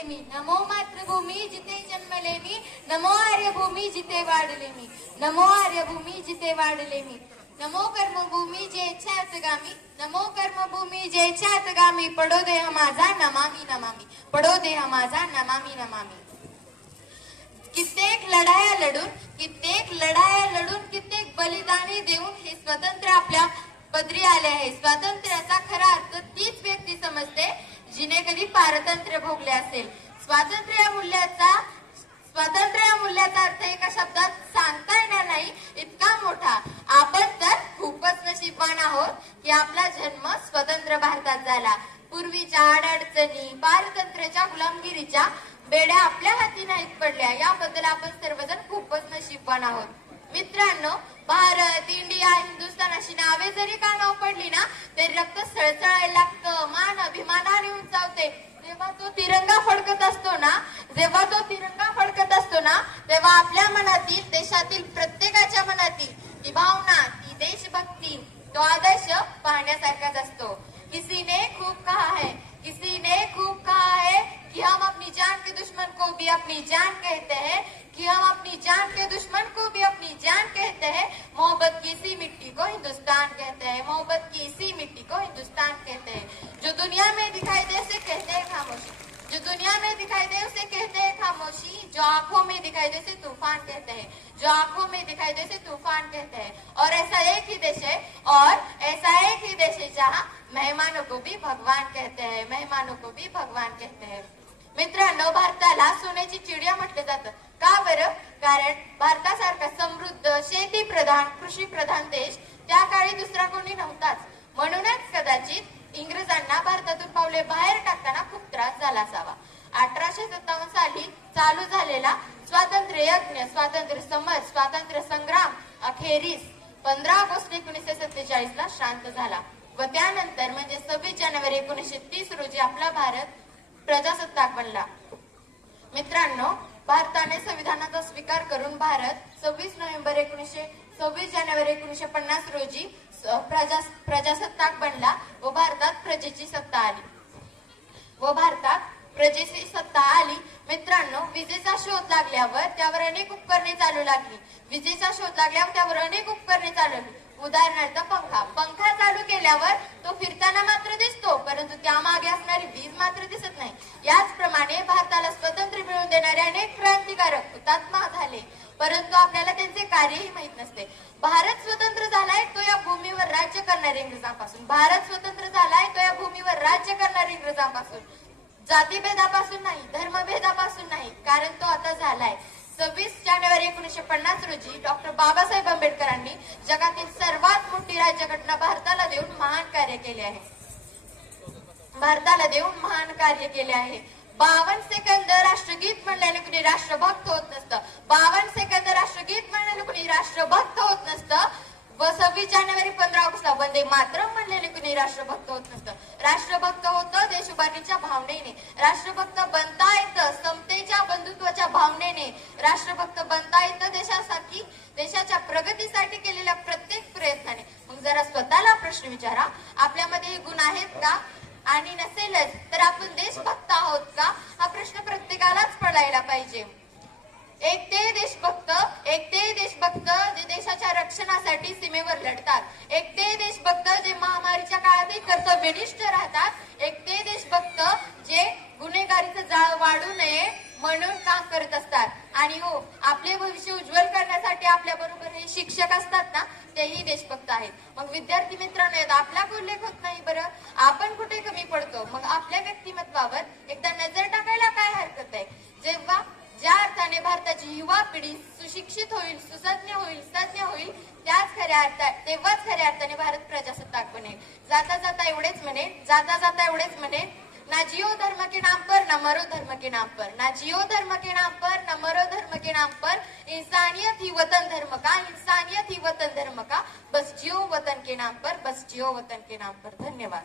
वाढले मी, नमो मातृभूमी जिथे जन्मले मी, नमो आर्यभूमी जिथे वाढले मी, नमो आर्यभूमी जिथे वाढले मी, नमो कर्मभूमी जेच्छातगामी, नमो कर्मभूमी जेच्छातगामी, पडो देह माझा नमामि नमामि, पडो देह माझा नमामि नमामि. कित्येक लढाया लढून, कित्येक लढाया लढून, कित्येक बलिदाने देऊन हे स्वातंत्र्य आपल्या पदरी आले आहे. स्वातंत्र्याचा खरा अर्थ तीच व्यक्ती समजते जिने कधी पारतंत्र्य भोगले असेल. स्वातंत्र्य मूल्याचा अर्थ एका शब्दात सांगता येणार नाही, इतका मोठा. आपण तर खूपच नशीबवान आहोत की आपला जन्म स्वतंत्र भारतात झाला. पूर्वीच्या अडचणी, पारतंत्र्याच्या गुलामगिरीच्या बेड्या आपल्या हाती नाहीत पडल्या, याबद्दल आपण सर्वजण खूपच नशीबवान आहोत. मित्रांनो, भारत, इंडिया, हिंदुस्थान अशी नावे जरी कानावर पडली ना तरी रक्त सळसळायला लागतं, मान अभिमानाने उंचावते. जेव्हा तो तिरंगा फडकत असतो ना तेव्हा आपल्या मनातील, देशातील प्रत्येकाच्या मनातील ती भावना, ती देशभक्ती, तो आदर्श पाहण्यासारखाच असतो. किसी ने खूप कहा है कि हम अपनी जान के दुश्मन को भी अपनी जान कहते हैं, कि हम अपनी जान के दुश्मन को भी अपनी जान कहते हैं. मोहब्बत की इसी मिट्टी को हिंदुस्तान कहते हैं, मोहब्बत की इसी मिट्टी को हिंदुस्तान कहते हैं. जो दुनिया में दिखाई दे उसे कहते हैं खामोशी, जो दुनिया में दिखाई दे उसे कहते हैं खामोशी, जो आंखों में दिखाई दे उसे तूफान कहते हैं, जो आंखों में दिखाई दे उसे तूफान कहते हैं. और ऐसा एक ही देश है जहाँ मेहमानों को भी भगवान कहते हैं, मेहमानों को भी भगवान कहते हैं. मित्रांनो, भारताला सोन्याची चिडिया म्हटलं जातं. का बरं? कारण भारतासारखा समृद्ध, शेती प्रधान, कृषी प्रधान देश त्या काळी दुसरा कोणी नव्हताच. म्हणूनच कदाचित इंग्रजांना भारतातून पावले बाहेर टाकताना खूप त्रास झाला असावा. 1857 साली चालू झालेला स्वातंत्र्य यज्ञ, स्वातंत्र्य समर, स्वातंत्र्य संग्राम अखेरीस 15 ऑगस्ट 1947 ला शांत झाला व त्यानंतर म्हणजे 26 जानेवारी 1930 रोजी आपला भारत प्रजासत्ताक बनला. मित्रांनो, भारताने संविधानाचा स्वीकार करून भारत 26 जानेवारी 1950 रोजी प्रजासत्ताक बनला व भारतात प्रजेची सत्ता आली. मित्रांनो, विजेचा शोध लागल्यावर त्यावर अनेक उपकरणे चालू लागली. उदाहरणार्थ पंखा चालू केल्यावर तो फिरताना मात्र दिसतो, परंतु त्यामागे असणारी वीज मात्र दिसत नाही. याचप्रमाणे भारताला स्वातंत्र्य मिळवून देणारे अनेक क्रांतिकारक हुतात्मा झाले, परंतु आपल्याला त्यांचे कार्यही माहित नसते. भारत स्वतंत्र झालाय तो या भूमीवर राज्य करणाऱ्या इंग्रजांपासून, भारत स्वतंत्र झालाय तो या भूमीवर राज्य करणाऱ्या इंग्रजांपासून, जातीभेदापासून नाही, धर्मभेदापासून नाही, कारण तो आता झालाय. 26 जानेवारी 1950 रोजी डॉक्टर बाबासाहेब आंबेडकरांनी जगातील सर्वात मोठी राज्यघटना भारताला देऊन महान कार्य केले आहे. 52 सेकंद राष्ट्रगीत म्हणल्याने कुणी राष्ट्रभक्त होत नसतं. 52 सेकंद राष्ट्रगीत म्हणल्याने कुणी राष्ट्रभक्त होत नसतं व 26 जानेवारी 15 ऑगस्टला वंदे मातरम म्हणल्याने कुणी राष्ट्रभक्त होत नसतं. राष्ट्रभक्त होतं देशउभारणीच्या भावनेने, राष्ट्रभक्त बनता येतं समतेच्या बंधुत्वाच्या भावनेने, राष्ट्रभक्त बनता येतं देशाच्या प्रगतीसाठी केलेल्या प्रत्येक प्रयत्नाने. मग जरा स्वतःला प्रश्न विचारा, आपल्यामध्ये हे गुण आहेत का? आणि नसेलच तर आपण देशभक्त आहोत का? हा प्रश्न प्रत्येकालाच पडायला पाहिजे. एक ते देशभक्त जे देशाच्या रक्षणासाठी सीमेवर लढतात, एक ते देशभक्त जे महामारीच्या काळातही कर्तव्यनिष्ठ राहतात, एक ते देशभक्त जे गुन्हेगारीचं जाळ वाढू नये म्हणून काम करत असतात. आणि हो, आपले भविष्य उज्ज्वल करण्यासाठी आपल्या बरोबर हे शिक्षक असतात ना, तेही देशभक्त आहेत. मग विद्यार्थी मित्रांनो, आपला उल्लेख होत नाही बरं, आपण कुठे कमी पडतो? मग आपल्या व्यक्तिमत्वावर एकदा नजर टाकायला काय हरकत आहे? ज्या अर्थाने भारताची युवा पिढी सुशिक्षित होईल, सुसज्ञ होईल, सज्ञ होईल, तेव्हाच खऱ्या अर्थाने भारत प्रजासत्ताक बनेल. जाता जाता एवढेच म्हणेन, ना जियो धर्म के नाम पर, ना मरो धर्म के नाम पर, ना जियो धर्म के नाम पर, ना मरो धर्म के नाम पर, इंसानियत ही वतन धर्म का, बस जियो वतन के नाम पर, बस जियो वतन के नाम पर. धन्यवाद.